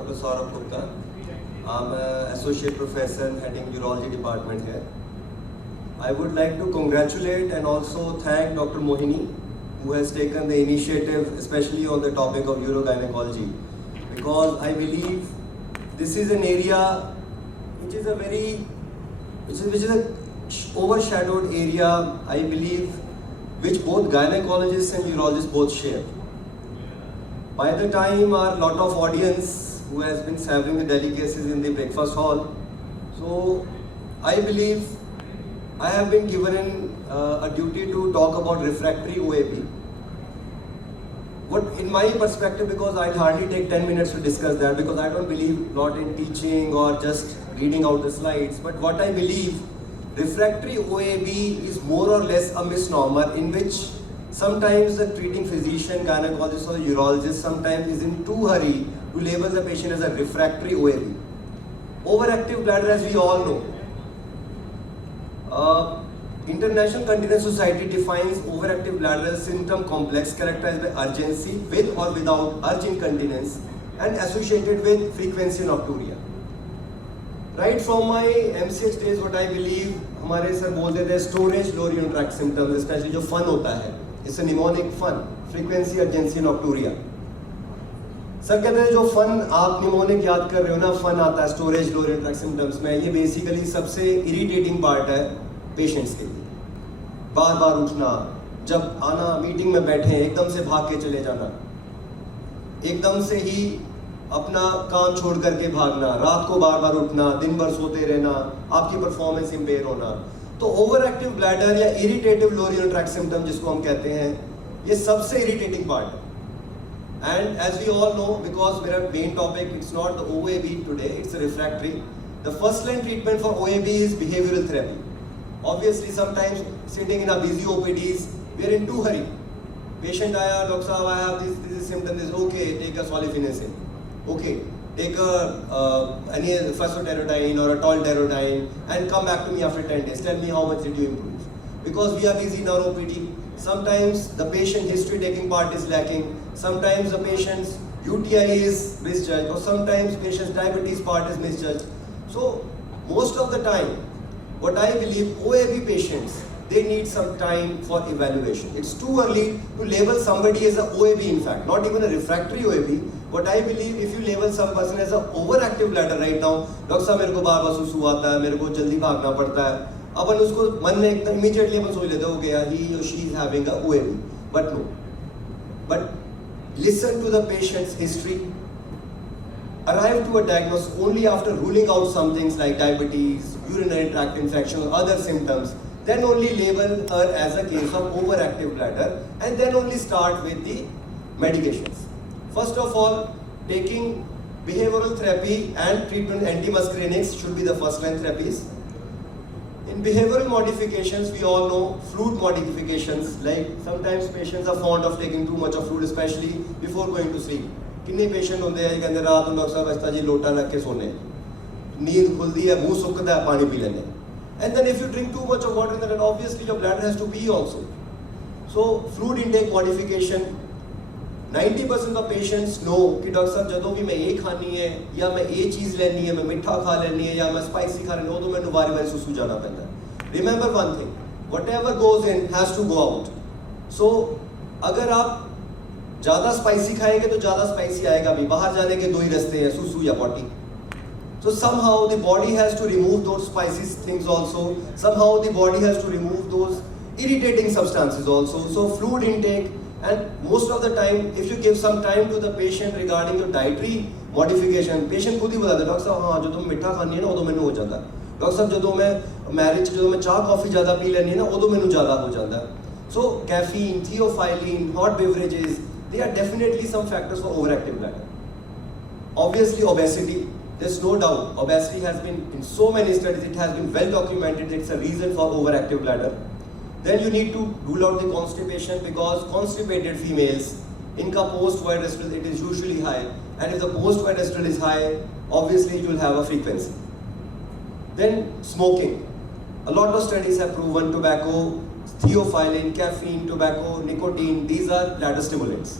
Dr. Saurabh Gupta. I'm an associate professor heading urology department here. I would like to congratulate and also thank Dr. Mohini, who has taken the initiative, especially on the topic of urogynecology, because I believe this is an area which is a overshadowed area, I believe, which both gynecologists and urologists both share. By the time our lot of audience who has been serving the delicacies in the breakfast hall, so I believe I have been given a duty to talk about refractory OAB. What in my perspective, because I'll hardly take 10 minutes to discuss that, because I don't believe not in teaching or just reading out the slides, but what I believe, refractory OAB is more or less a misnomer in which sometimes the treating physician, gynecologist or urologist sometimes is in too hurry to label the patient as a refractory OAB. Overactive bladder, as we all know. International Continence Society defines overactive bladder as symptom complex characterized by urgency with or without urge incontinence and associated with frequency nocturia. Right from my MCH days, what I believe, हमारे सर बोलते थे storage lower urinary tract symptoms, especially जो fun होता है, it's a mnemonic fun, frequency urgency nocturia. Sir कहते हैं जो फन आप निमोनिक याद कर रहे हो ना, फन आता है storage lower urinary tract symptoms में, ये बेसिकली सबसे इरिटेटिंग पार्ट है पेशेंट्स के लिए. बार बार उठना, जब आना मीटिंग में बैठे एकदम से भाग के चले जाना, एकदम से ही अपना काम छोड़ करके भागना, रात को बार बार उठना, दिन भर सोते रहना, आपकी परफॉर्मेंस इम्पेयर होना. तो ओवर एक्टिव ब्लैडर या irritative lower urinary tract symptom जिसको हम कहते हैं, ये सबसे इरिटेटिंग पार्ट है. And as we all know, because our main topic, it's not the OAB today, it's a refractory. The first line treatment for OAB is behavioral therapy. Obviously, sometimes sitting in a busy OPDs, we are in too hurry. Patient aaya, doctor sahab, I have this symptom, is okay, take a sulfasenacin. Okay, take any phosphoterodine or a tolterodine and come back to me after 10 days. Tell me how much did you improve. Because we are busy in our OPD. Sometimes the patient history taking part is lacking. Sometimes the patient's UTI is misjudged, or sometimes patient's diabetes part is misjudged. So most of the time, what I believe, OAB patients, they need some time for evaluation. It's too early to label somebody as a OAB, in fact, not even a refractory OAB. What I believe, if you label some person as an overactive bladder right now, doctor साहब मेरे को बार बार सुसु आता है, मेरे को जल्दी भागना पड़ता है, अपन उसको मन में एकदम इमीडिएटली अपन सोच लेते हो गया he or she is having a OAB. But no. But listen to the patient's history. Arrive to a diagnosis only after ruling out some things like diabetes, urinary tract infection or other symptoms. Then only label her as a case of overactive bladder and then only start with the medications. First of all, taking behavioral therapy and treatment antimuscarinics should be the first line therapies. In behavioral modifications, we all know fluid modifications, like sometimes patients are fond of taking too much of fluid, especially before going to sleep. कितने पेशेंट होते हैं कहते रात में डॉक्टर साहब ऐसा जी लोटा रख के सोने, नींद खुलती है, मुंह सूखता है, पानी पी लेने. And then if you drink too much of water, then obviously your bladder has to pee also. So fluid intake modification. 90% of patients know कि डॉक्टर साहब ਜਦੋਂ भी मैं ये खानी है या मैं ये चीज़ लेनी है, मैं मिठा खा लेनी है या मैं स्पाइसी खा लेनी है, तो मैंने बारी बारी सुसु जाना पैदा है. Remember one thing, whatever goes in has to go out. So अगर आप ज़्यादा स्पाइसी खाएंगे तो ज़्यादा स्पाइसी आएगा भी. बाहर जाने के दो ही रास्ते हैं, सुसु या potty. So somehow the body has to remove those spicy things also. Somehow the body has to remove those irritating substances also. So fluid intake. And most of the time, if you give some time to the patient regarding the dietary modification, patient खुद ही बताता है डॉक्टर साहब हाँ जो तुम मिठा खानी है ना उदो मैंने हो जाता है. डॉक्टर साहब जो मैं मैरिज जो मैं चाह कॉफी ज़्यादा पी लेनी है ना उदो मैंने ज़्यादा हो जाता है. So caffeine, theophylline, hot beverages, they are definitely some factors for overactive bladder. Obviously obesity, there's no doubt. Obesity has been in so many studies, it has been well documented. It's a reason for overactive bladder. Then you need to rule out the constipation, because constipated females, इनका post void estrus it is usually high, and if the post void estrus is high, obviously you will have a frequency. Then smoking. A lot of studies have proven tobacco, theophylline, caffeine, tobacco, nicotine, these are bladder stimulants.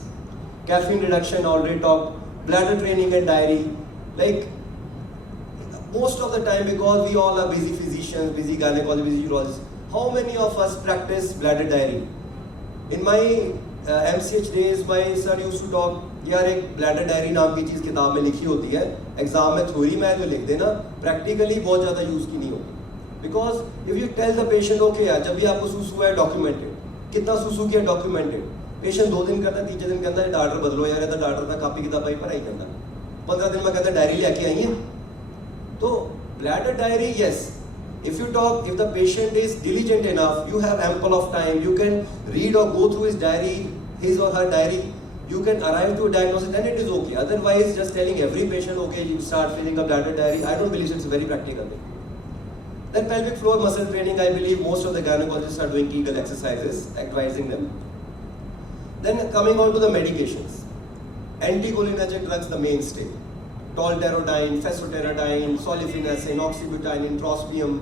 Caffeine reduction already talked, bladder training and diary, Like most of the time, because we all are busy physicians, busy gynecologists, busy urologists, how many of us practice bladder diary? In my MCH days, my sir used to talk, यार एक bladder diary नाम की चीज़ किताब में लिखी होती है, एग्जाम में थ्योरी में तो लिख देना, प्रैक्टिकली बहुत ज़्यादा यूज़ की नहीं होती. Because if you tell the patient okay यार, जब भी आपको सूसू हुआ है डॉक्यूमेंटेड, कितना सूसू किया डॉक्यूमेंटेड, पेशेंट 2 दिन करता है, तीसरे दिन कहता है डॉक्टर बदलो यार, तो डॉक्टर का कापी किताब ही पढ़ाई करना, 15 दिन में कहता है डायरी लेके आई है. तो bladder diary, yes, if you talk, if the patient is diligent enough, you have ample of time, you can read or go through his diary, his or her diary, you can arrive to a diagnosis, then it is okay. Otherwise, just telling every patient, okay, you start filling a bladder diary, I don't believe it's a very practical thing. Then pelvic floor muscle training, I believe most of the gynecologists are doing Kegel exercises, advising them. Then coming on to the medications. Anticholinergic drugs, the mainstay. Tolterodine, fesoterodine, solifenacin, oxybutynin, trospium.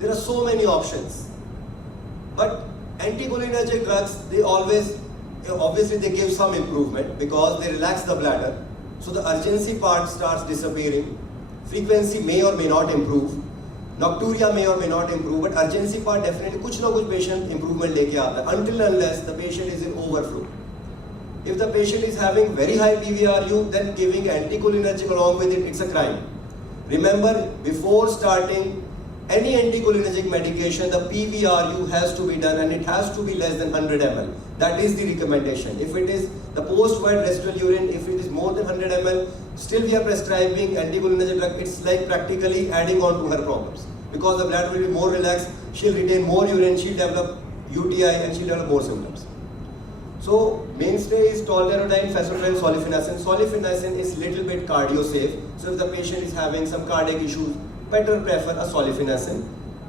There are so many options. But anticholinergic drugs, they obviously they give some improvement because they relax the bladder. So the urgency part starts disappearing. Frequency may or may not improve. Nocturia may or may not improve, but urgency part definitely कुछ ना कुछ patient improvement लेके आता है. Until unless the patient is in overflow. If the patient is having very high PVRU, then giving anticholinergic along with it, it's a crime. Remember, before starting any anticholinergic medication, the PVRU has to be done and it has to be less than 100 ml. That is the recommendation. If it is the post-void residual urine, if it is more than 100 ml, still we are prescribing anticholinergic drug. It's like practically adding on to her problems. Because the bladder will be more relaxed, she'll retain more urine, she'll develop UTI and she'll develop more symptoms. So mainstay is tolterodine, fesoterodine, solifenacin. Solifenacin is little bit cardio safe. So if the patient is having some cardiac issues, better prefer a solifenacin.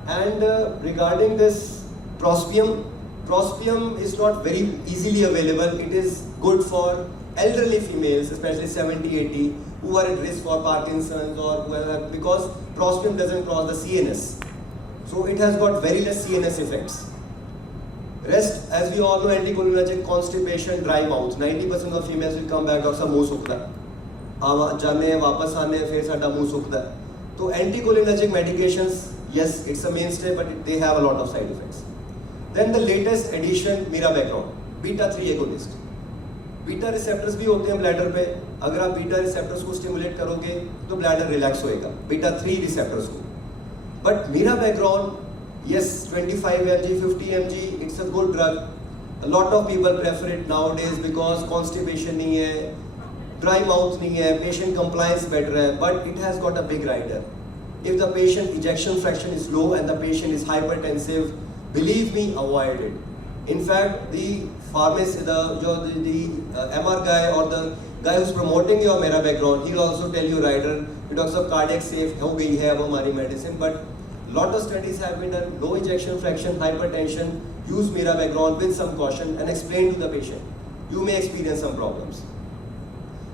And regarding this trospium is not very easily available. It is good for elderly females, especially 70, 80, who are at risk for Parkinson's or whoever, because trospium doesn't cross the CNS. So it has got very less CNS effects. Rest, as we all know, anticholinergic, constipation, dry mouth. 90% of females will come back, doctor मुंह सूखता है, हम जाने वापस आने फिर साडा मुंह सूखता है. तो anticholinergic medications, yes, it's a mainstay, but they have a lot of side effects. Then the latest addition, Mirabegrone, beta-3 agonist. Beta receptors भी होते हैं ब्लैडर पे. अगर आप बीटा रिसेप्टर्स को स्टिमुलेट करोगे तो ब्लैडर रिलैक्स होएगा, बीटा-3 रिसेप्टर्स को. बट Mirabegrone, yes, 25 mg, 50 mg, it's a good drug. A lot of people prefer it nowadays because constipation नहीं है, dry mouth नहीं है, patient compliance better है, but it has got a big rider. If the patient ejection fraction is low and the patient is hypertensive, believe me, avoid it. In fact, the pharmacist, the MR guy or the guy who's promoting your Mirabegrone, he'll also tell you rider, doctor साहब cardiac safe हो गई है अब हमारी medicine, but lot of studies have been done, low ejection fraction, hypertension, use Mirabegrone with some caution and explain to the patient. You may experience some problems.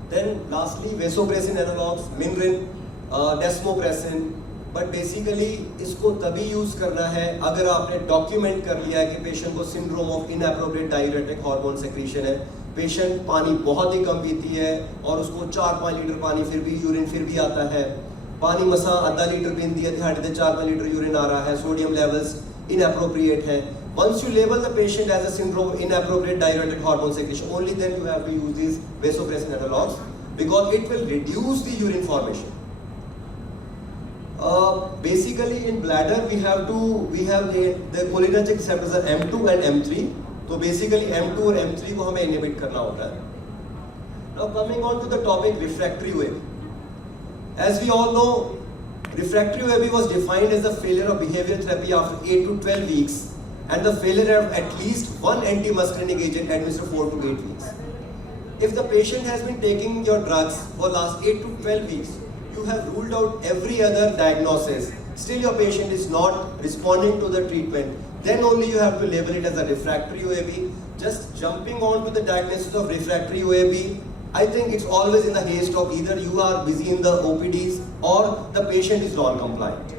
Then lastly, vasopressin analogs, Minrin, desmopressin, but basically इसको तभी यूज करना है अगर आपने डॉक्यूमेंट कर लिया है कि पेशेंट को syndrome of inappropriate diuretic hormone secretion है, पेशेंट पानी बहुत ही कम पीती है और उसको 4-5 लीटर पानी फिर भी यूरिन फिर भी आता है, पानी मसा आधा लीटर पीती है, दिहाड़ी से 4-5 लीटर यूरिन आ रहा है, सोडियम लेवल्स इनएप्रोप्रिएट है. Once you label the patient as a syndrome of inappropriate diuretic hormone secretion, only then you have to use these vasopressin analogs because it will reduce the urine formation. Basically in bladder we have the cholinergic receptors are M2 and M3. तो basically M2 और M3 को हमें inhibit करना होता है. Now coming on to the topic refractory OAB. As we all know, refractory OAB was defined as the failure of behavioral therapy after 8 to 12 weeks and the failure of at least one antimuscarinic agent administered 4 to 8 weeks. If the patient has been taking your drugs for last 8 to 12 weeks, you have ruled out every other diagnosis, still your patient is not responding to the treatment, then only you have to label it as a refractory OAB. Just jumping on to the diagnosis of refractory OAB, I think it's always in the haste of either you are busy in the OPDs or the patient is non-compliant.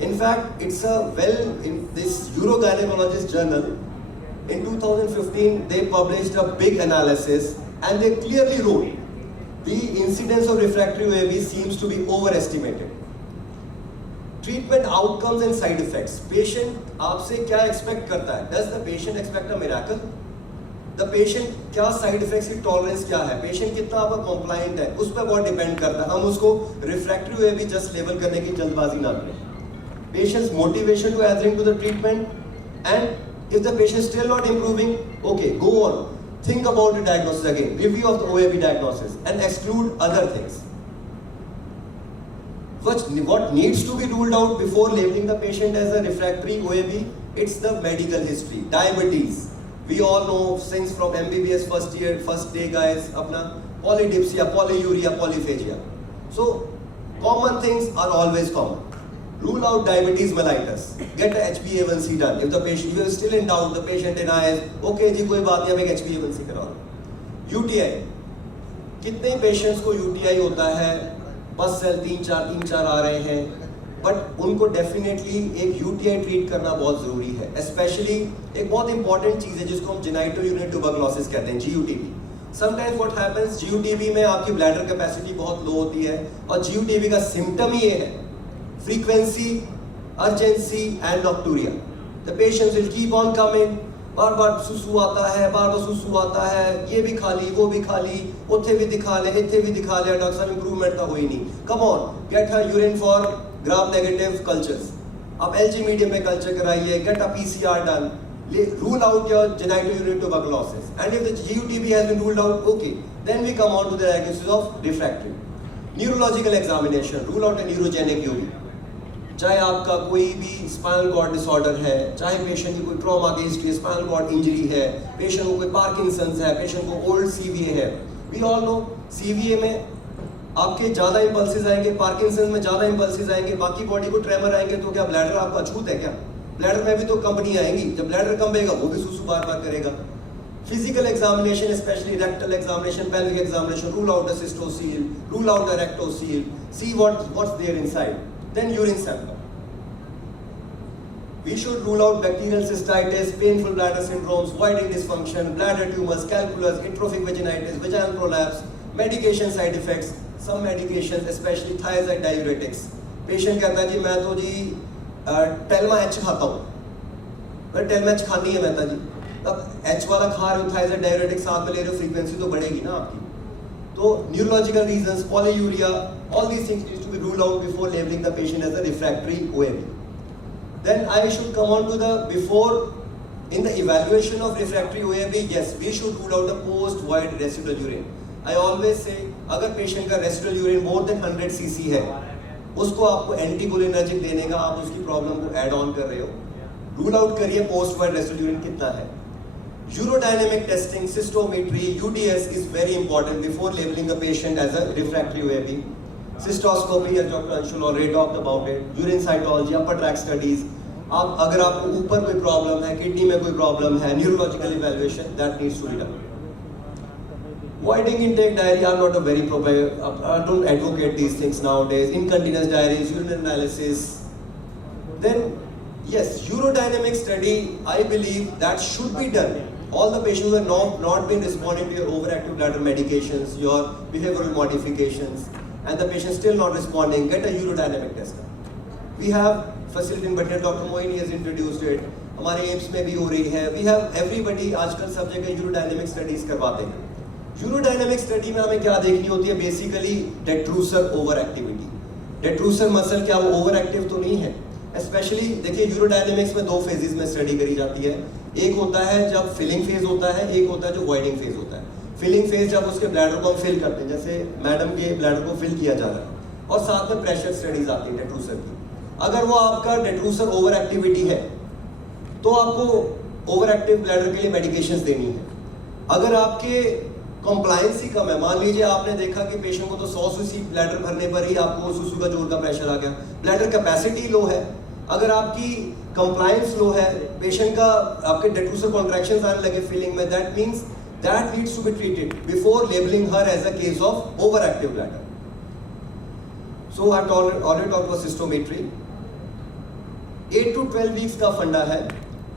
In fact, it's in this Urogynecologist journal, in 2015, they published a big analysis and they clearly wrote The incidence of refractory OAB seems to be overestimated. Treatment outcomes and side effects. Patient आपसे क्या expect करता है? Does the patient expect a miracle? The patient क्या side effects की tolerance क्या है? Patient कितना आपका compliant है? उस पर बहुत depend करता है. हम उसको refractory OAB just label करने की जल्दबाजी ना करें. Patient's motivation to adhering to the treatment, and if the patient is still not improving, okay, go on. Think about the diagnosis again. Review of the OAB diagnosis and exclude other things. What needs to be ruled out before labeling the patient as a refractory OAB? It's the medical history. Diabetes. We all know since from MBBS first day guys, अपना polydipsia, polyuria, polyphagia. So common things are always common. Rule out diabetes mellitus. Get a HbA1c done. If the patient, you are still in doubt, the patient denies, okay जी कोई बात नहीं, हम एक HbA1c करा लो. UTI. कितने patients को UTI होता है? बस सेल 3-4 आ रहे हैं, बट उनको डेफिनेटली एक UTI ट्रीट करना बहुत ज़रूरी है. स्पेशली एक बहुत इंपॉर्टेंट चीज़ है जिसको हम जेनाइटो यूरिनरी ट्यूबरकुलोसिस कहते हैं, GUTB. Sometimes what happens, GUTB में आपकी ब्लैडर कैपेसिटी बहुत लो होती है और GUTB का सिम्टम ही ये है, frequency, urgency and nocturia. The patients will keep on coming, बार बार सुसु आता है, बार बार सुसु आता है, ये भी खा ली, वो भी खा ली, उत्थे भी दिखा ले, इत्थे भी दिखा ले, डॉक्टर साहब इंप्रूवमेंट तो हुई नहीं. Come on, get her urine for gram negative cultures. आप LG मीडियम में कल्चर कराइए, get a PCR done, rule out your genitourinary tuberculosis. And if the GUTB has been ruled out, okay, then we come on to the diagnosis of refractory. Neurological examination, rule out a neurogenic UV. चाहे आपका कोई भी spinal cord disorder है, चाहे पेशेंट की कोई ट्रॉमा की history, spinal cord injury है, पेशेंट को कोई पार्किंसंस है, पेशेंट को ओल्ड CVA है. वी ऑल नो CVA में आपके ज़्यादा इम्पल्सेस आएंगे, पार्किंसंस में ज़्यादा इम्पल्सेस आएंगे, बाकी बॉडी को ट्रेमर आएंगे, तो क्या ब्लैडर आपका अछूत है क्या? ब्लैडर में भी तो कंपनी आएंगी. जब ब्लैडर कंबेगा वो भी सुसु बार बार करेगा. Physical examination, specially rectal examination, pelvic examination, rule out a cystocele, rule out a rectocele, see what's there inside. Then urine sample. We should rule out bacterial cystitis, painful bladder syndromes, voiding dysfunction, bladder tumors, calculus, atrophic vaginitis, vaginal prolapse, medication side effects. Some medications, especially thiazide diuretics. Patient कहता है जी मैं तो जी Telma H खाता हूँ, पर Telma H खानी है मेहता जी. अब H वाला खा रहे हो, थायराइड डाययूरेटिक साथ में ले रहे हो, फ्रीक्वेंसी तो बढ़ेगी ना आपकी. तो neurological reasons, polyuria, all these things need to be ruled out before labeling the patient as a refractory OAB. Then I should come on to the before, in the evaluation of refractory OAB, yes, we should rule out the post-void residual urine. I always say, अगर patient का residual urine more than 100 cc है, उसको आपको एंटीकोलिनर्जिक देने का, आप उसकी प्रॉब्लम को ऐड ऑन कर रहे हो. रूल आउट करिए पोस्ट-वाइड रेसिडुअल यूरिन कितना है. यूरोडायनेमिक टेस्टिंग, सिस्टोमेट्री, UDS is very important before labeling a patient as a refractory OAB. Cystoscopy, as Dr. Anshul already talked about it. Urine cytology, upper tract studies. आप अगर आपको ऊपर कोई प्रॉब्लम है, किडनी में कोई प्रॉब्लम है, neurological evaluation that needs to be done. Voiding intake diarrhea are not a very proper. I don't advocate these things nowadays. Incontinence diarrhea, urine analysis. Then yes, urodynamic study, I believe that should be done. All the patients who have not been responding to your overactive bladder medications, your behavioral modifications, and the patient still not responding, get a urodynamic test. We have facility in Bhatia, Dr. Moini has introduced it. हमारे एम्स में भी हो रही है. We have everybody आजकल सब जगह urodynamic studies करवाते हैं. Urodynamic study में हमें क्या देखनी होती है? Basically detrusor overactivity. Detrusor muscle क्या वो overactive तो नहीं है? स्पेशली देखिए यूरोडायनेमिक्स में 2 फेजेस में स्टडी करी जाती है. एक होता है जब फिलिंग फेज होता है, एक होता है जो वॉइडिंग फेज होता है. फिलिंग फेज जब उसके ब्लैडर को हम फिल करते हैं, जैसे मैडम के ब्लैडर को फिल किया जा रहा है, और साथ में प्रेशर स्टडीज आती है डेट्रूसर की. अगर वो आपका डेट्रूसर ओवर एक्टिविटी है तो आपको ओवर एक्टिव ब्लैडर के लिए मेडिकेशंस देनी है. अगर आपके कॉम्प्लायंस ही कम है, मान लीजिए आपने देखा कि पेशेंट को तो 100 सीसी ब्लैडर भरने पर ही आपको सुसु का जोर का प्रेशर आ गया, ब्लैडर कैपेसिटी लो है. अगर आपकी कंप्लायंस लो है, पेशेंट का आपके डेट्रूसर कॉन्ट्रैक्शंस आने लगे फीलिंग में, that means that needs to be treated before labelling her as a case of overactive bladder. So I have already talked about cystometry. 8 to 12 weeks का फंडा है.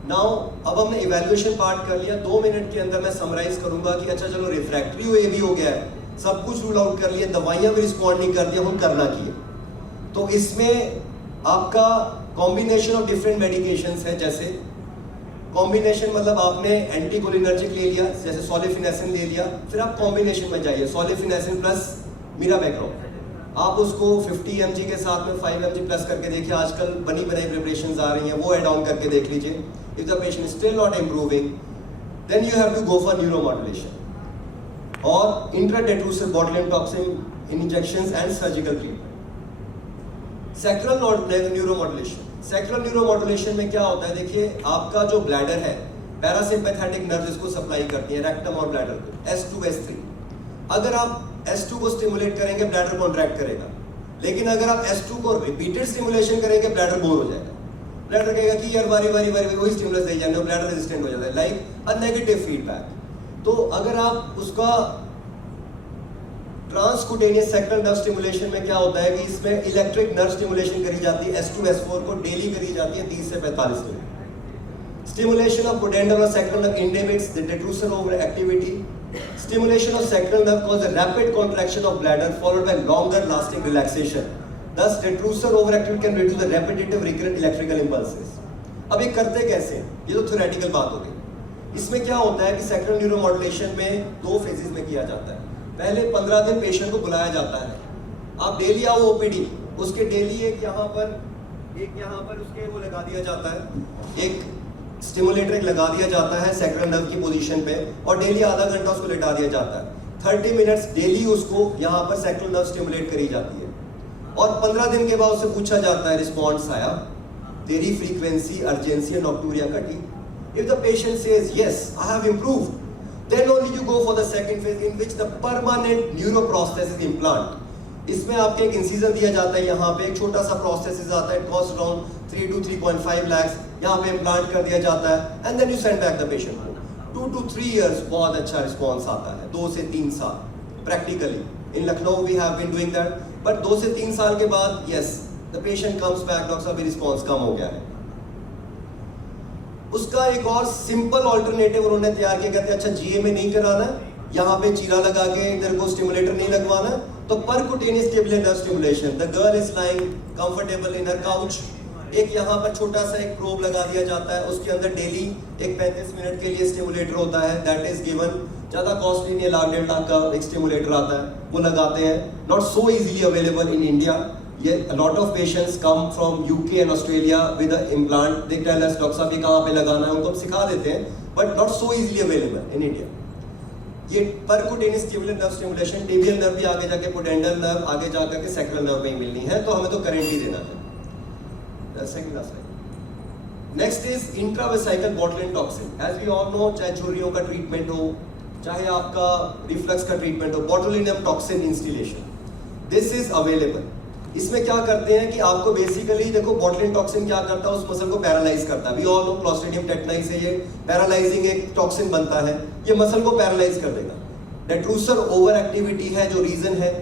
नाउ अब हमने इवैल्यूएशन पार्ट कर लिया. 2 मिनट के अंदर मैं समराइज करूंगा कि अच्छा चलो रिफ्रैक्टरी OAB हो गया है, सब कुछ रूल आउट कर लिया, दवाइयाँ भी रिस्पॉन्ड नहीं कर दिया, हम करना की है। तो इसमें आपका कॉम्बिनेशन ऑफ डिफरेंट मेडिकेशंस है, जैसे कॉम्बिनेशन मतलब आपने एंटीकोलिनर्जिक ले लिया, जैसे सोलिफिनेसिन ले लिया, फिर आप कॉम्बिनेशन में जाइए, सोलिफिनेसिन प्लस मिराबैक्रो, आप उसको 50 mg के साथ में 5 mg प्लस करके देखिए, आजकल बनी बनाई प्रिपरेशंस आ रही हैं, वो ऐड ऑन करके देख लीजिए। If the patient still not improving, then you have to go for neuromodulation और intradetrusor botulinum toxin injections and surgical treatment. Sacral neuromodulation, sacral neuromodulation में क्या होता है, देखिए आपका जो ब्लैडर है, पैरासिम्पैथेटिक नर्व इसको सप्लाई करती है रेक्टम और ब्लैडर को, S2 S3। अगर आप S2 को स्टिमुलेट करेंगे ब्लैडर कॉन्ट्रैक्ट करेगा, लेकिन अगर आप S2 को रिपीटेड स्टिमुलेशन करेंगे ब्लैडर बोर हो जाएगा, ब्लैडर कहेगा कि यार बारी बारी वही स्टिमुलस दे जाने, ब्लैडर रेजिस्टेंट हो जाता है, लाइक अ नेगेटिव फीडबैक। तो अगर आप उसका ट्रांसक्यूटेनियस सैक्रल नर्व स्टिमुलेशन में क्या होता है कि इसमें इलेक्ट्रिक नर्व स्टिमुलेशन करी जाती है, S2 S4 को डेली करी जाती है 30 से 45 मिनट। स्टिमुलेशन ऑफ पोडेंडल और sacral nerve inhibits the detrusor over activity. Stimulation of sacral nerve causes a rapid contraction of bladder followed by longer lasting relaxation. Thus, detrusor overactivity can reduce the repetitive recurrent electrical impulses. अब ये करते कैसे हैं? ये तो थ्योरेटिकल बात हो गई। इसमें क्या होता है कि सैक्रल न्यूरोमॉड्यूलेशन में 2 फेजेस में किया जाता है। पहले 15 दिन पेशेंट को बुलाया जाता है, आप डेली आओ ओपीडी, उसके डेली एक यहाँ पर उसके वो लगा दिया जाता है, एक स्टिमुलेटर एक लगा दिया जाता है सैक्रल नर्व की पोजीशन पे, और डेली आधा घंटा उसको लेटा दिया जाता है। 30 मिनट्स डेली उसको यहाँ पर सैक्रल नर्व स्टिमुलेट करी जाती है, और 15 दिन के बाद उससे पूछा जाता है रिस्पॉन्स आया, तेरी फ्रीक्वेंसी अर्जेंसी एंड नॉक्टूरिया घटी। If the patient says yes I have improved, then only you go for the second phase in which the permanent neuroprosthesis implant. इसमें आपके एक इंसिजन दिया जाता है, यहाँ पे एक छोटा सा प्रोस्थेसिस आता है, इट कॉस्ट अराउंड 3 to 3.5 lakhs, यहाँ पे इम्प्लांट कर दिया जाता है, and then you send back the patient को। 2 to 3 years बहुत अच्छा रिस्पॉन्स आता है, 2 से 3 साल practically in Lucknow we have been doing that, but 2 से 3 साल के बाद yes the patient comes back, doctor साहब रिस्पॉन्स कम हो गया है। उसका एक और सिंपल ऑल्टरनेटिव उन्होंने तैयार किया, कहते हैं अच्छा जीए में नहीं कराना, यहाँ पे चीरा लगा के इधर को स्टिमुलेटर नहीं लगवाना, तो percutaneous tibular nerve stimulation, the girl is lying comfortable in her couch, एक यहाँ पर छोटा सा एक प्रोब लगा दिया जाता है, उसके अंदर डेली एक 35 मिनट के लिए स्टिमुलेटर होता है, दैट इज गिवन, ज़्यादा कॉस्टली नहीं, 1,00,000 का एक स्टिमुलेटर आता है, वो लगाते हैं, not so easily available in India. ये lot of patients come from UK and Australia with implant, they tell us doctor साहब ये कहाँ पे लगाना है, उनको हम सिखा देते हैं, but not so easily available in India. ये percutaneous tibular nerve stimulation, tibial nerve भी आगे जाके पोडेंडल नर्व, आगे जाकर के सैक्रल नर्व में ही मिलनी है, तो हमें तो करंट ही देना है। Next is intravesical botulinum toxin. As we all know, चाहे झुर्रियों का ट्रीटमेंट हो, चाहे आपका रिफ्लक्स का ट्रीटमेंट हो, botulinum toxin instillation this is available. इसमें क्या करते हैं कि आपको बेसिकली देखो बोtulinum टॉक्सिन क्या करता है, उस मसल को पैरालाइज करता है। We all know clostridium tetani से ये पैरालाइजिंग एक टॉक्सिन बनता है, ये मसल को पैरालाइज कर देगा। डेट्रूसर ओवर एक्टिविटी है जो रीजन है,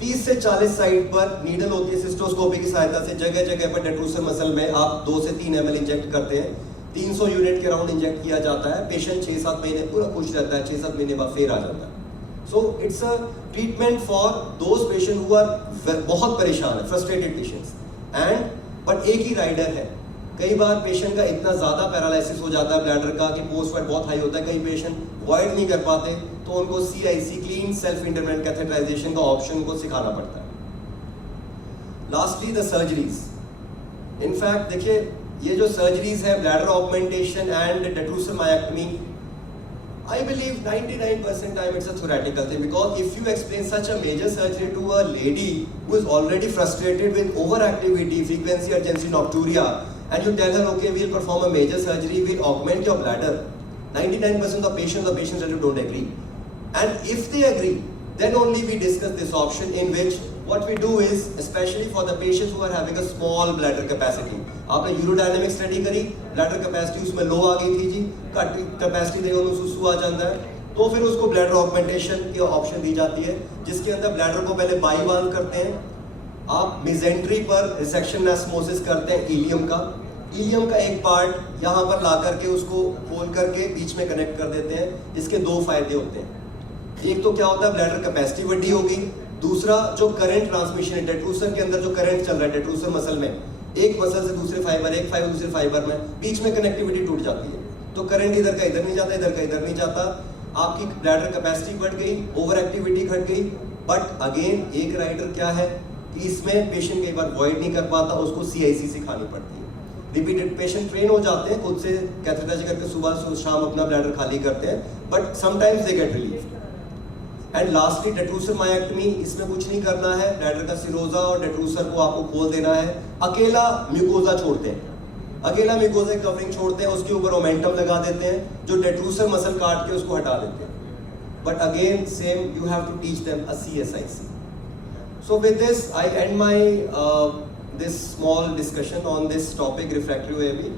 30 से 40 साइड पर नीडल होती है सिस्टोस्कोपी की सहायता से, जगह जगह पर डेट्रूसर मसल में आप 2 से 3 ml इंजेक्ट करते हैं, 300 यूनिट के राउंड इंजेक्ट किया जाता है, पेशेंट 6-7 महीने पूरा खुश रहता है, 6-7 महीने बाद फिर आ जाता है। So it's a treatment for those patient who are बहुत परेशान है, फ्रस्ट्रेटेड पेशेंट्स, एंड बट एक ही राइडर है। कई बार पेशेंट का इतना ज़्यादा पैरालिसिस हो जाता है ब्लैडर का कि पोस्ट वाइड बहुत हाई होता है, कई पेशेंट वॉइड नहीं कर पाते, तो उनको CIC क्लीन सेल्फ इंटरवेंट कैथेटराइजेशन का ऑप्शन को सिखाना पड़ता है। Lastly the surgeries. इनफैक्ट देखिए ये जो सर्जरीज है, bladder augmentation and detrusor myectomy, I believe 99% time it's a theoretical thing, because if you explain such a major surgery to a lady who is already frustrated with overactivity, frequency, urgency, nocturia, and you tell her, okay, we'll perform a major surgery, we'll augment your bladder, 99% of the patients don't agree. And if they agree, then only we discuss this option, in which what we do is, especially for the patients who are having a small bladder capacity, आपने urodynamic study करी, bladder capacity उसमें लो आ गई थी जी, cut capacity देखो उन्हें सुसु आ जाता है, तो फिर उसको ब्लैडर ऑगमेंटेशन की ऑप्शन दी जाती है, जिसके अंदर ब्लैडर को पहले बाईवाल्व करते हैं, आप मिजेंट्री पर रिसेक्शन एनास्मोसिस करते हैं इलियम का एक पार्ट यहाँ पर ला करके उसको खोल करके बीच में कनेक्ट कर देते हैं। इसके 2 फायदे होते हैं, एक तो क्या होता है, ब्लैडर कैपेसिटी बड़ी होगी, दूसरा जो करंट ट्रांसमिशन है डेट्रूसर के अंदर, जो करंट चल रहा है डेट्रूसर मसल में, एक मसल से दूसरे फाइबर, एक फाइबर दूसरे फाइबर में, बीच में कनेक्टिविटी टूट जाती है, तो करंट इधर का इधर नहीं जाता, इधर का इधर नहीं जाता, आपकी ब्लैडर कैपेसिटी बढ़ गई, ओवर एक्टिविटी घट गई। बट अगेन एक राइडर क्या है कि इसमें पेशेंट कई बार वॉइड नहीं कर पाता, उसको CIC सिखानी पड़ती है। रिपीटेड पेशेंट ट्रेन हो जाते हैं, खुद से कैथेटराइज करके सुबह शाम अपना ब्लैडर खाली करते हैं, but sometimes they get relief. And lastly detrusor myectomy, इसमें कुछ नहीं करना है, ब्लैडर का सिरोजा और डेट्रूसर को आपको खोल देना है, अकेला म्यूकोजा छोड़ते हैं, अकेला म्यूकोजा कवरिंग छोड़ते हैं, उसके ऊपर मोमेंटम लगा देते हैं, जो डेट्रूसर मसल काट के उसको हटा देते हैं। But again same, you have to teach them a CSIC. So with this I end my this small discussion on this topic, refractory OAB.